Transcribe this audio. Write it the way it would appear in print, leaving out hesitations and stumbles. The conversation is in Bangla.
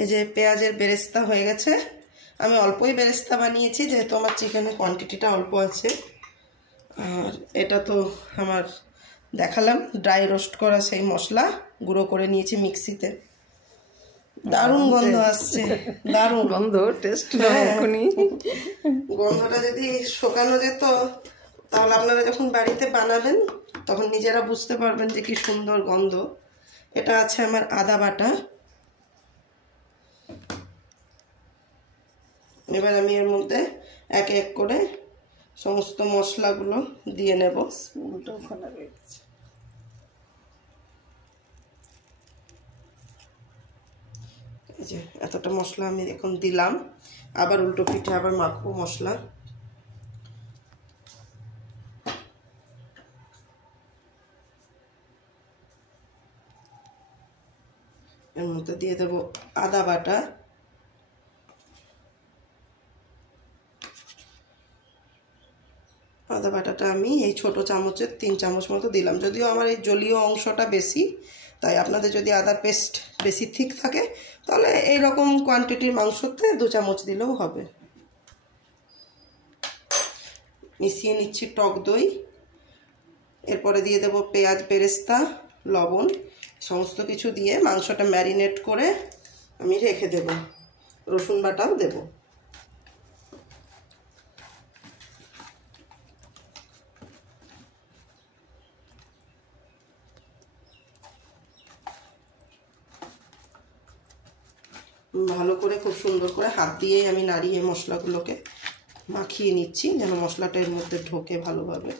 এই যে পেঁয়াজের বেরেস্তা হয়ে গেছে। আমি অল্পই বেরেস্তা বানিয়েছি যেহেতু আমার চিকেনের কোয়ান্টিটিটা অল্প আছে। আর এটা তো আমার দেখালাম ড্রাই রোস্ট করা সেই মশলা গুঁড়ো করে নিয়েছি মিক্সিতে। দারুণ গন্ধ আসছে, দারুণ গন্ধ, টেস্ট। গন্ধটা যদি শোকানো যেত তাহলে আপনারা যখন বাড়িতে বানাবেন তখন নিজেরা বুঝতে পারবেন যে কি সুন্দর গন্ধ। এটা আছে আমার আদা বাটা। এবার আমি এর মধ্যে এক এক করে সমস্ত মশলাগুলো দিয়ে নেব। এই যে এতটা মশলা আমি এখন দিলাম, আবার উল্টো পিঠে আবার মাখবো মশলা। এর মধ্যে দিয়ে দেবো আদা বাটা। আদা বাটাটা আমি এই ছোট চামচের 3 চামচ মতো দিলাম, যদিও আমার এই জলীয় অংশটা বেশি, তাই আপনাদের যদি আদার পেস্ট বেশি থিক থাকে তাহলে এইরকম কোয়ান্টিটির মাংসতে 2 চামচ দিলেও হবে। মিশিয়ে নিচ্ছি টক দই। এরপরে দিয়ে দেব পেঁয়াজ বেরেস্তা, লবণ, সমস্ত কিছু দিয়ে মাংসটা ম্যারিনেট করে আমি রেখে দেব। রসুন বাটাও দেব। ভালো করে খুব সুন্দর করে হাত দিয়েই আমি নাড়িয়ে মশলাগুলোকে মাখিয়ে নিচ্ছি যেন মশলাটা এর মধ্যে ঢোকে ভালোভাবে।